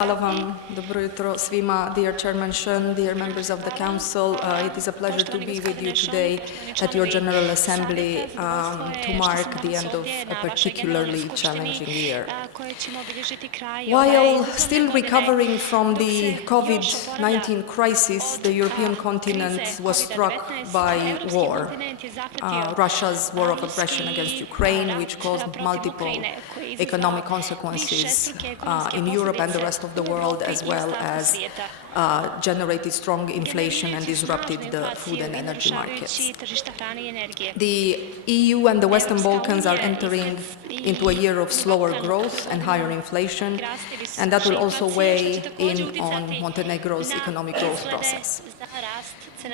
Hvala vam, dobro jutro svima, dear Chairman Shen, dear members of the Council. It is a pleasure to be with you today at your General Assembly to mark the end of a particularly challenging year. While still recovering from the COVID-19 crisis, the European continent was struck by war. Russia's war of aggression against Ukraine, which caused multiple economic consequences in Europe and the rest of the world, as well as generated strong inflation and disrupted the food and energy markets. The EU and the Western Balkans are entering into a year of slower growth and higher inflation, and that will also weigh in on Montenegro's economic growth process.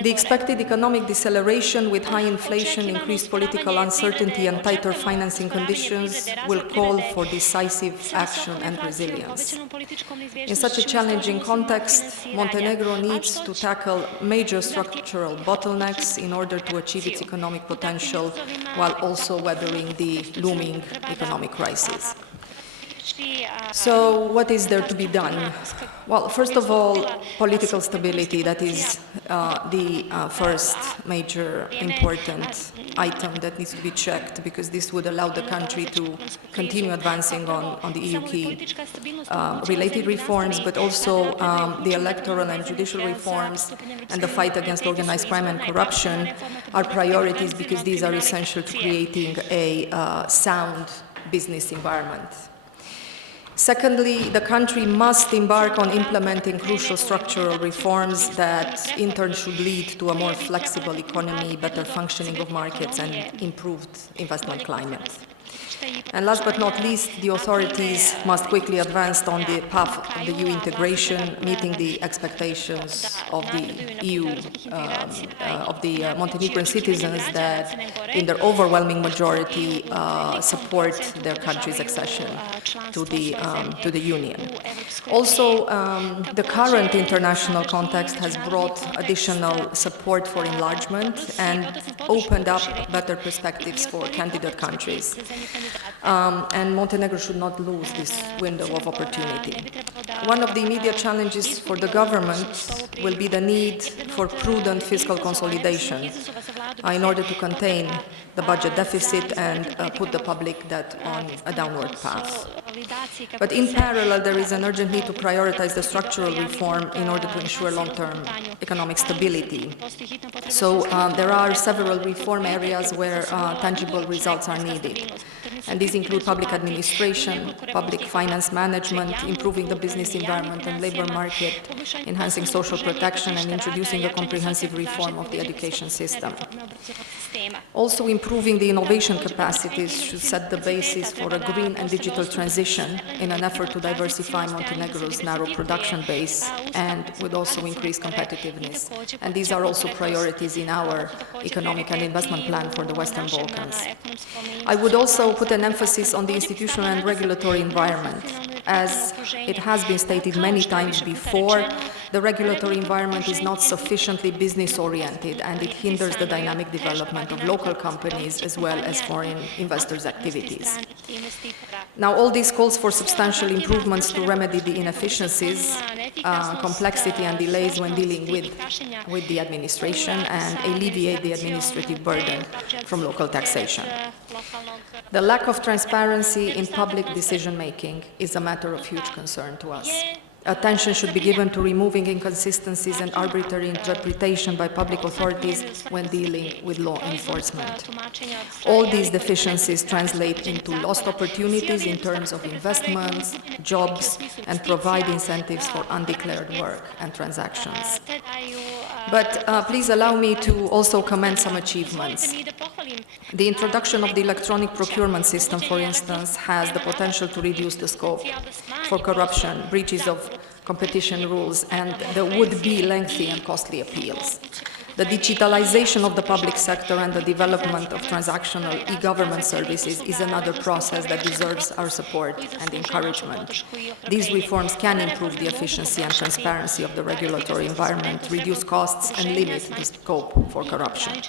The expected economic deceleration with high inflation, increased political uncertainty and tighter financing conditions will call for decisive action and resilience. In such a challenging context, Montenegro needs to tackle major structural bottlenecks in order to achieve its economic potential while also weathering the looming economic crisis. So what is there to be done? Well, first of all, political stability, that is the first major important item that needs to be checked, because this would allow the country to continue advancing on the EU key related reforms, but also the electoral and judicial reforms and the fight against organized crime and corruption are priorities, because these are essential to creating a sound business environment. Secondly, the country must embark on implementing crucial structural reforms that in turn should lead to a more flexible economy, better functioning of markets, and improved investment climate. And last but not least, the authorities must quickly advance on the path of the EU integration, meeting the expectations of the EU, of the Montenegrin citizens that, in their overwhelming majority, support their country's accession to the Union. Also, the current international context has brought additional support for enlargement and opened up better perspectives for candidate countries. And Montenegro should not lose this window of opportunity. One of the immediate challenges for the government will be the need for prudent fiscal consolidation in order to contain the budget deficit and put the public debt on a downward path. But in parallel, there is an urgent need to prioritize the structural reform in order to ensure long-term economic stability. So there are several reform areas where tangible results are needed. And these include public administration, public finance management, improving the business environment and labor market, enhancing social protection, and introducing a comprehensive reform of the education system. Also, improving the innovation capacities should set the basis for a green and digital transition in an effort to diversify Montenegro's narrow production base and would also increase competitiveness. And these are also priorities in our economic and investment plan for the Western Balkans. I would also put an emphasis on the institutional and regulatory environment. As it has been stated many times before, the regulatory environment is not sufficiently business-oriented, and it hinders the dynamic development of local companies as well as foreign investors' activities. Now, all this calls for substantial improvements to remedy the inefficiencies, complexity and delays when dealing with the administration and alleviate the administrative burden from local taxation. The lack of transparency in public decision-making is a matter of huge concern to us. Attention should be given to removing inconsistencies and arbitrary interpretation by public authorities when dealing with law enforcement. All these deficiencies translate into lost opportunities in terms of investments, jobs, and provide incentives for undeclared work and transactions. But please allow me to also commend some achievements. The introduction of the electronic procurement system, for instance, has the potential to reduce the scope for corruption, breaches of competition rules, and the would-be lengthy and costly appeals. The digitalization of the public sector and the development of transactional e-government services is another process that deserves our support and encouragement. These reforms can improve the efficiency and transparency of the regulatory environment, reduce costs, and limit the scope for corruption.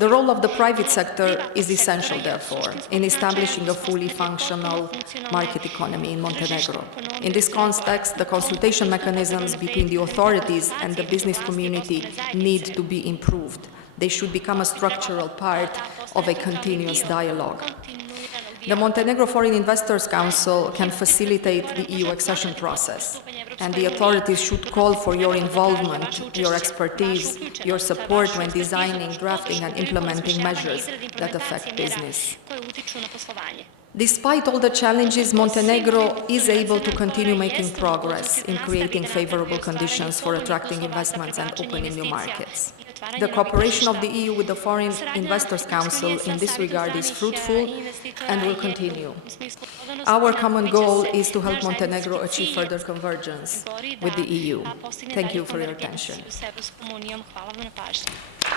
The role of the private sector is essential, therefore, in establishing a fully functional market economy in Montenegro. In this context, the consultation mechanisms between the authorities and the business community need to be improved. They should become a structural part of a continuous dialogue. The Montenegro Foreign Investors Council can facilitate the EU accession process, and the authorities should call for your involvement, your expertise, your support when designing, drafting and implementing measures that affect business. Despite all the challenges, Montenegro is able to continue making progress in creating favorable conditions for attracting investments and opening new markets. The cooperation of the EU with the Foreign Investors Council in this regard is fruitful and will continue. Our common goal is to help Montenegro achieve further convergence with the EU. Thank you for your attention.